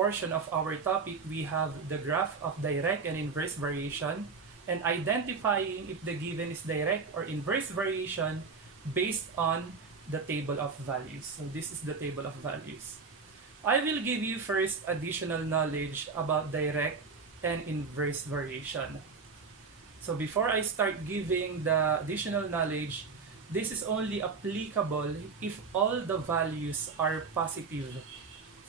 portion of our topic, we have the graph of direct and inverse variation and identifying if the given is direct or inverse variation based on the table of values. So this is the table of values. I will give you first additional knowledge about direct and inverse variation. So before I start giving the additional knowledge, this is only applicable if all the values are positive.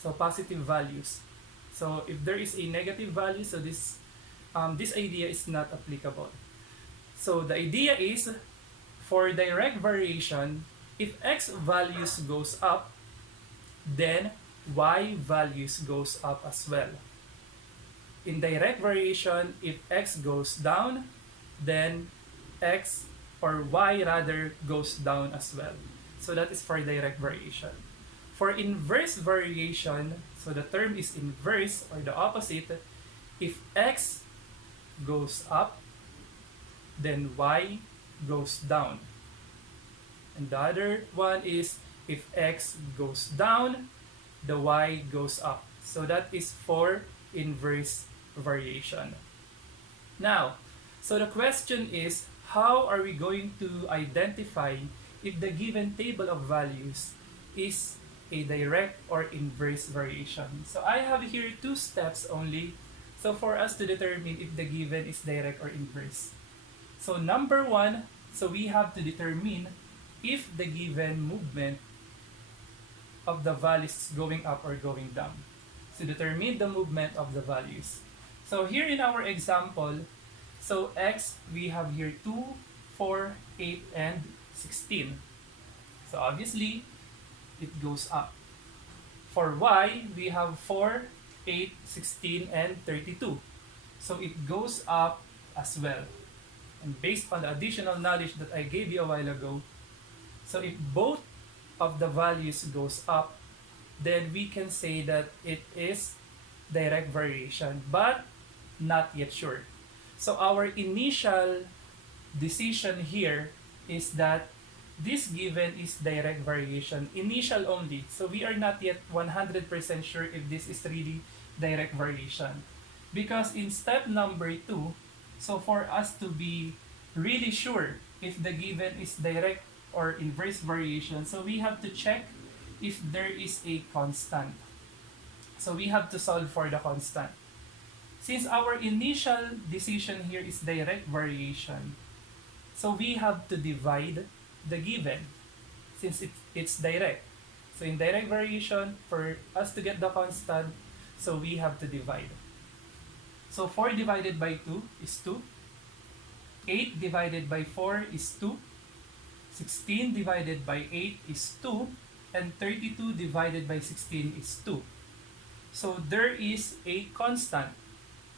So positive values. So if there is a negative value, so this idea is not applicable. So the idea is for direct variation, if x values goes up, then y values goes up as well. In direct variation, if x goes down, then x or y rather goes down as well. So that is for direct variation. For inverse variation, so the term is inverse or the opposite. If x goes up, then y goes down. And the other one is if x goes down, the y goes up. So that is for inverse variation. Now, so the question is, how are we going to identify if the given table of values is a direct or inverse variation? So I have here two steps only. So for us to determine if the given is direct or inverse. So number one, so we have to determine if the given movement of the values is going up or going down. So determine the movement of the values. So here in our example, so x, we have here 2, 4, 8, and 16. So obviously, it goes up. For y, we have 4, 8, 16, and 32. So it goes up as well. And based on the additional knowledge that I gave you a while ago, so if both of the values goes up, then we can say that it is direct variation, but not yet sure. So our initial decision here is that this given is direct variation, initial only. So we are not yet 100% sure if this is really direct variation. Because in step number 2, so for us to be really sure if the given is direct or inverse variation, so we have to check if there is a constant. So we have to solve for the constant. Since our initial decision here is direct variation, so we have to divide the given since it's direct. So in direct variation, for us to get the constant, so we have to divide. So 4 divided by 2 is 2. 8 divided by 4 is 2. 16 divided by 8 is 2. And 32 divided by 16 is 2. So there is a constant.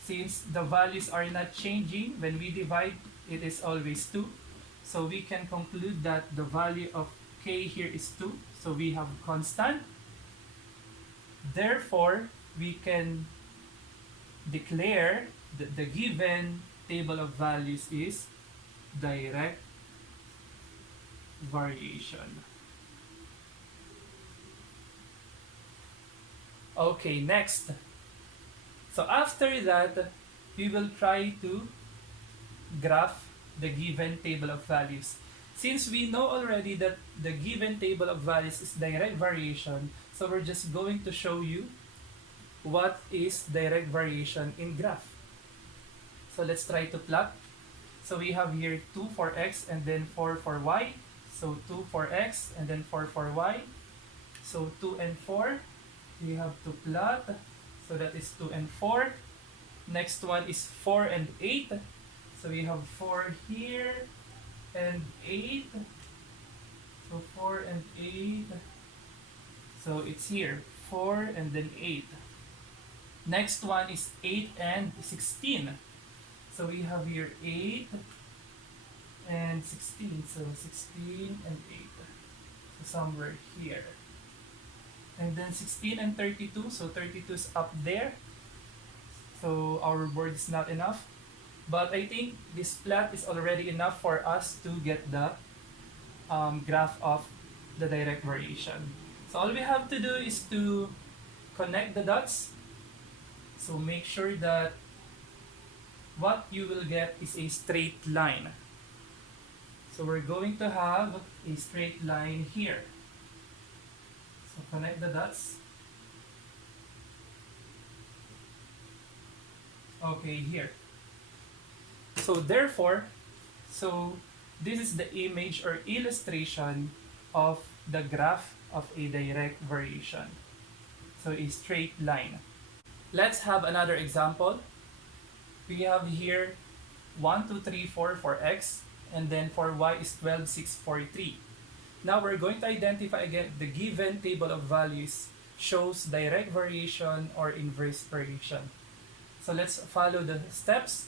Since the values are not changing, when we divide, it is always 2. So we can conclude that the value of k here is 2. So we have constant. Therefore, we can declare that the given table of values is direct variation. Okay, next. So after that, we will try to graph the given table of values. Since we know already that the given table of values is direct variation, so we're just going to show you what is direct variation in graph. So let's try to plot. So we have here 2 for x and then 4 for y. So 2 for x and then 4 for y. So 2 and 4, we have to plot. So that is 2 and 4. Next one is 4 and 8. So we have 4 here and 8. So 4 and 8. So it's here, 4 and then 8. Next one is 8 and 16. So we have here 8 and 16. So 16 and 8. So somewhere here. And then 16 and 32. So 32 is up there. So our board is not enough. But I think this plot is already enough for us to get the graph of the direct variation. So all we have to do is to connect the dots So make sure that what you will get is a straight line. So we're going to have a straight line here. So connect the dots. Okay, here. So therefore, so this is the image or illustration of the graph of a direct variation. So a straight line. Let's have another example. We have here 1, 2, 3, 4 for x, and then for y is 12, 6, 4, 3. Now we're going to identify again the given table of values shows direct variation or inverse variation. So let's follow the steps.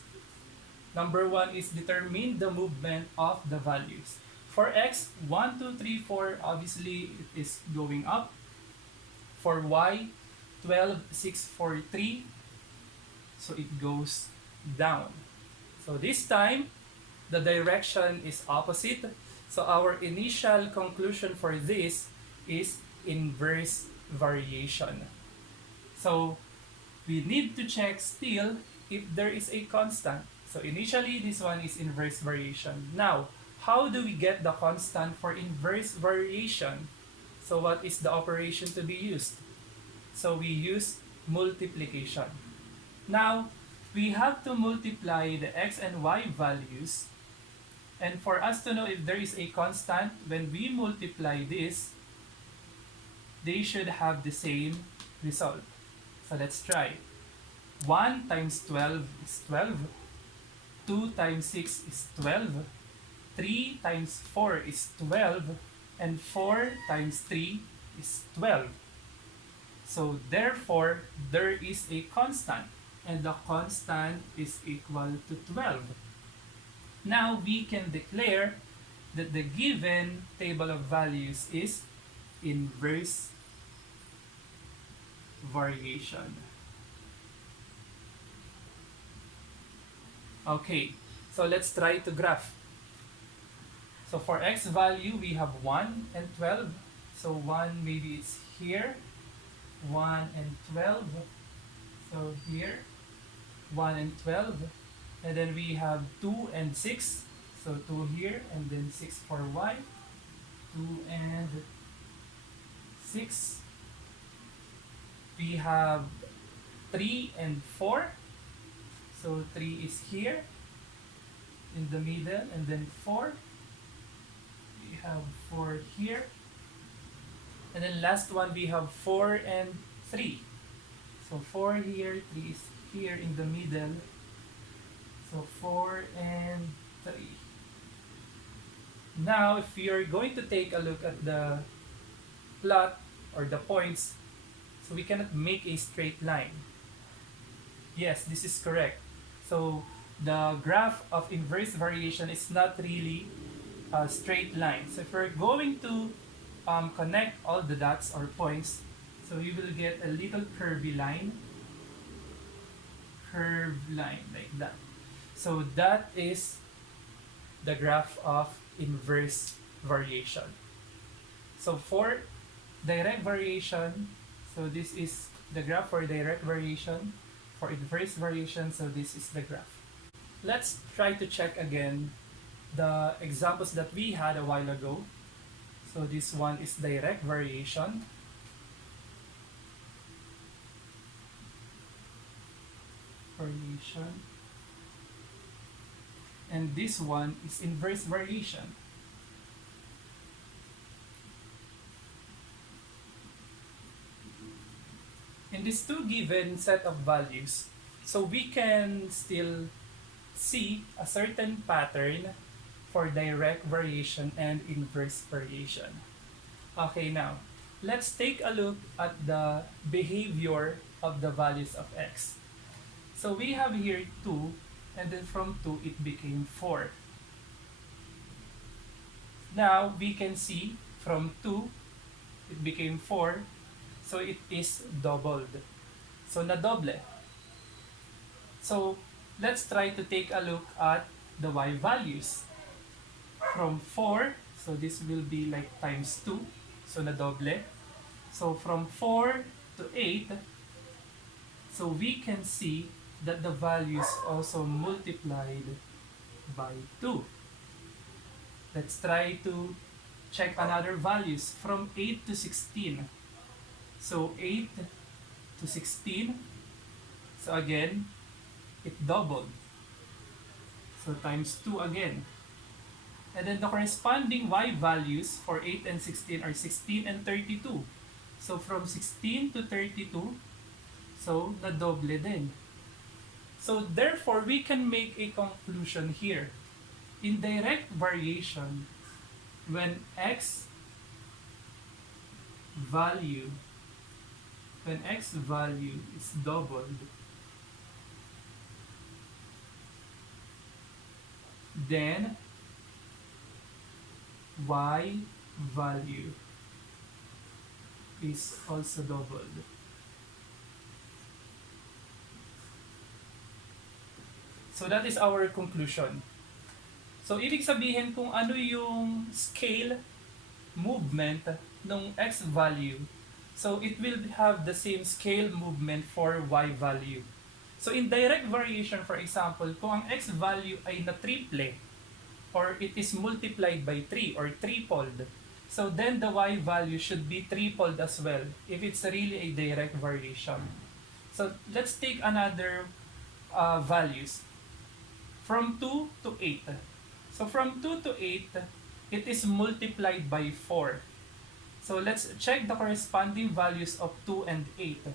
Number 1 is determine the movement of the values. For x, 1, 2, 3, 4, obviously it is going up. For y, 12, 6, 4, 3, so it goes down. So this time, the direction is opposite. So our initial conclusion for this is inverse variation. So we need to check still if there is a constant. So initially, this one is inverse variation. Now, how do we get the constant for inverse variation? So what is the operation to be used? So we use multiplication. Now, we have to multiply the x and y values. And for us to know if there is a constant, when we multiply this, they should have the same result. So let's try. 1 times 12 is 12. 2 times 6 is 12. 3 times 4 is 12. And 4 times 3 is 12. So therefore, there is a constant. And the constant is equal to 12. Now we can declare that the given table of values is inverse variation. Okay, so let's try to graph. So for x value, we have 1 and 12. So 1 maybe it's here, 1 and 12. So here, 1 and 12. And then we have 2 and 6. So 2 here, and then 6 for y. 2 and 6. We have 3 and 4. So 3 is here in the middle, and then 4. We have 4 here. And then last one, we have 4 and 3. So 4 here, 3 is here in the middle. So 4 and 3. Now, if you're going to take a look at the plot or the points, so we cannot make a straight line. Yes, this is correct. So the graph of inverse variation is not really a straight line. So if we're going to connect all the dots or points, so we will get a little curvy line. Curved line like that. So that is the graph of inverse variation. So for direct variation, so this is the graph for direct variation. For inverse variation, so this is the graph. Let's try to check again the examples that we had a while ago. So this one is direct variation. Variation. And this one is inverse variation. In these two given set of values, so we can still see a certain pattern for direct variation and inverse variation. Okay, now, let's take a look at the behavior of the values of x. So we have here 2, and then from 2 it became 4. Now, we can see from 2 it became 4, so it is doubled. So, na-doble. So, let's try to take a look at the y values. From 4, so this will be like times 2, so na-doble. So, from 4 to 8, So we can see that the value is also multiplied by 2. Let's try to check another values from 8 to 16. So 8 to 16. So again, it doubled. So times 2 again. And then the corresponding y values for 8 and 16 are 16 and 32. So from 16 to 32, so nadoble din. So therefore, we can make a conclusion here. In direct variation, when x value is doubled, then y value is also doubled. So that is our conclusion. So ibig sabihin kung ano yung scale movement ng x value, so it will have the same scale movement for y value. So in direct variation, for example, kung ang x value ay na-triple or it is multiplied by 3 or threefold, so then the y value should be threefold as well if it's really a direct variation. So let's take another values. From 2 to 8. So from 2 to 8, it is multiplied by 4. So let's check the corresponding values of 2 and 8.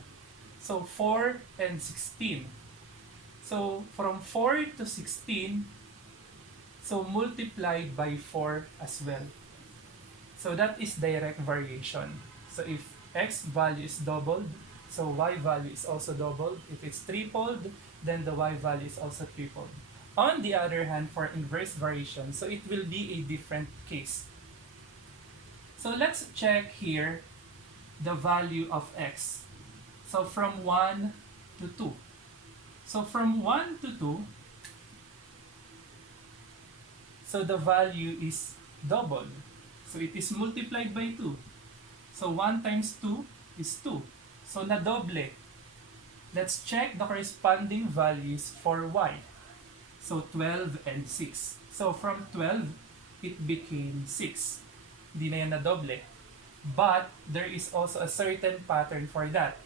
So 4 and 16. So from 4 to 16, so multiplied by 4 as well. So that is direct variation. So if x value is doubled, so y value is also doubled. If it's threefold, then the y value is also threefold. On the other hand, for inverse variation, so it will be a different case. So let's check here the value of x. So from 1 to 2. So from 1 to 2, so the value is doubled. So it is multiplied by 2. So 1 times 2 is 2. So nadoble. Let's check the corresponding values for y. So 12 and 6. So from 12, it became 6. Hindi na yan nadoble. But there is also a certain pattern for that.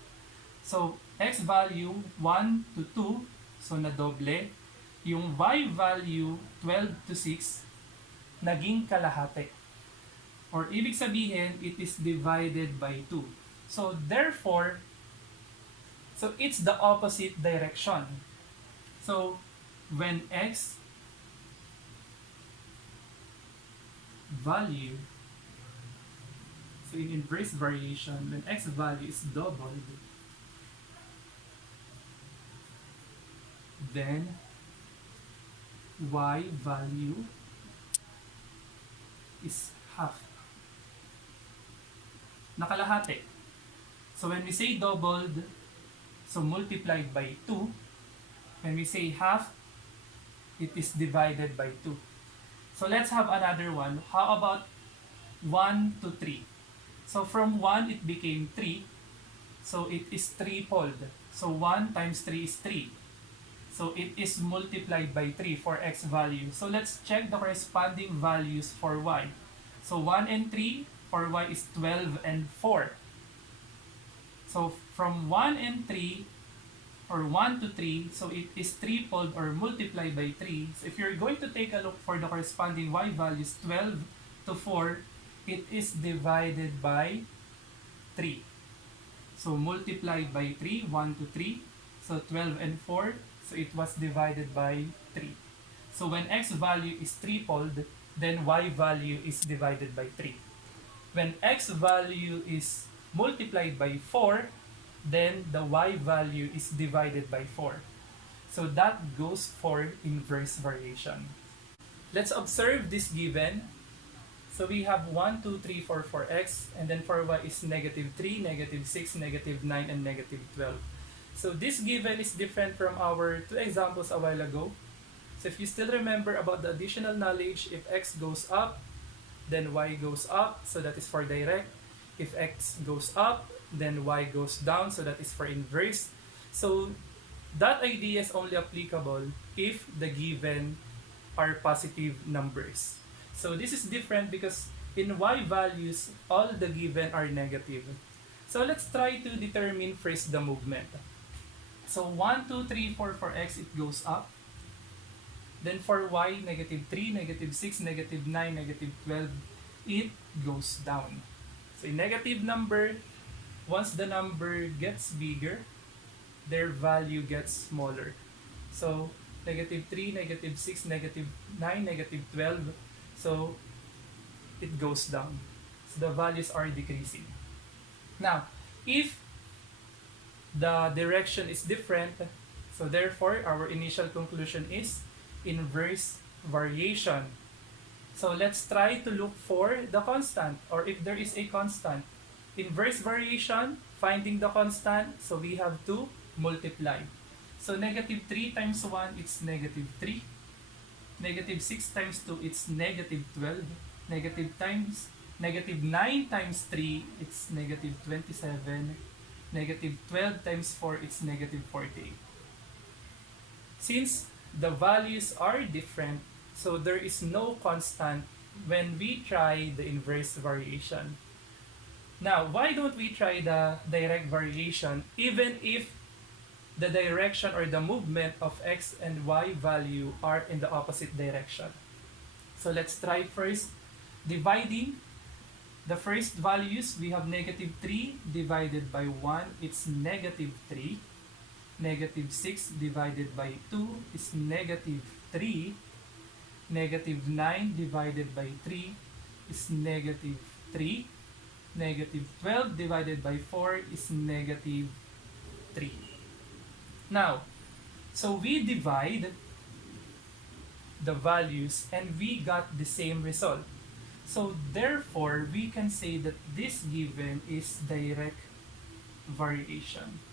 So x value 1 to 2, so nadoble. Yung y value 12 to 6, naging kalahati. Or ibig sabihin, it is divided by 2. So therefore, so it's the opposite direction. So when x value, so in inverse variation, when x value is doubled, then y value is half. Nakalahati. So when we say doubled, so multiplied by 2. When we say half, it is divided by 2. So let's have another one. How about 1 to 3? So from 1, it became 3. So it is threefold. So 1 times 3 is 3. So it is multiplied by 3 for x value. So let's check the corresponding values for y. So 1 and 3 for y is 12 and 4. So from 1 and 3, or 1 to 3, so it is threefold or multiplied by 3. So if you're going to take a look for the corresponding y values, 12 to 4, it is divided by 3. So multiplied by 3, 1 to 3, so 12 and 4, so it was divided by 3. So when x value is threefold, then y value is divided by 3. When x value is multiplied by 4, then the y value is divided by 4. So that goes for inverse variation. Let's observe this given. So we have 1, 2, 3, 4 for x, and then for y is negative 3, negative 6, negative 9, and negative 12. So this given is different from our two examples a while ago. So if you still remember about the additional knowledge, if x goes up, then y goes up, so that is for direct. If x goes up, then y goes down, so that is for inverse. So that idea is only applicable if the given are positive numbers. So this is different because in y values, all the given are negative. So let's try to determine first the movement. So 1, 2, 3, 4 for x, it goes up. Then for y, -3, -6, -9, -12, it goes down. So a negative number, once the number gets bigger, their value gets smaller. So -3, -6, -9, -12, so it goes down. So the values are decreasing. Now, if the direction is different, so therefore our initial conclusion is inverse variation. So let's try to look for the constant, or if there is a constant. Inverse variation, finding the constant, so we have to multiply. So -3 times 1, it's -3. -6 times 2, it's -12. -9 times 3, it's -27. -12 times 4, it's -48. Since the values are different, so there is no constant when we try the inverse variation. Now, why don't we try the direct variation even if the direction or the movement of x and y value are in the opposite direction? So let's try first dividing the first values. We have -3 divided by 1, it's -3. -6 divided by 2 is -3. -9 divided by 3 is -3. -12 divided by 4 is -3. Now, so we divide the values and we got the same result. So therefore, we can say that this given is direct variation.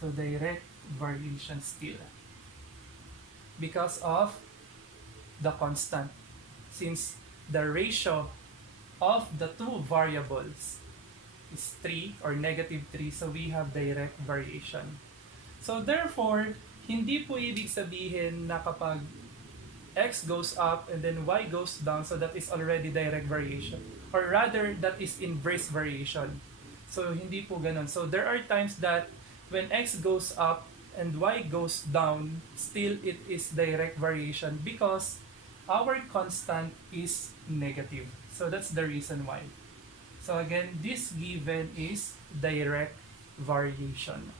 So direct variation still. Because of the constant. Since the ratio of the two variables is 3 or -3, so we have direct variation. So therefore, hindi po ibig sabihin na kapag x goes up and then y goes down, so that is already direct variation. Or rather, that is inverse variation. So hindi po ganun. So there are times that when x goes up and y goes down, still it is direct variation because our constant is negative. So that's the reason why. So again, this given is direct variation.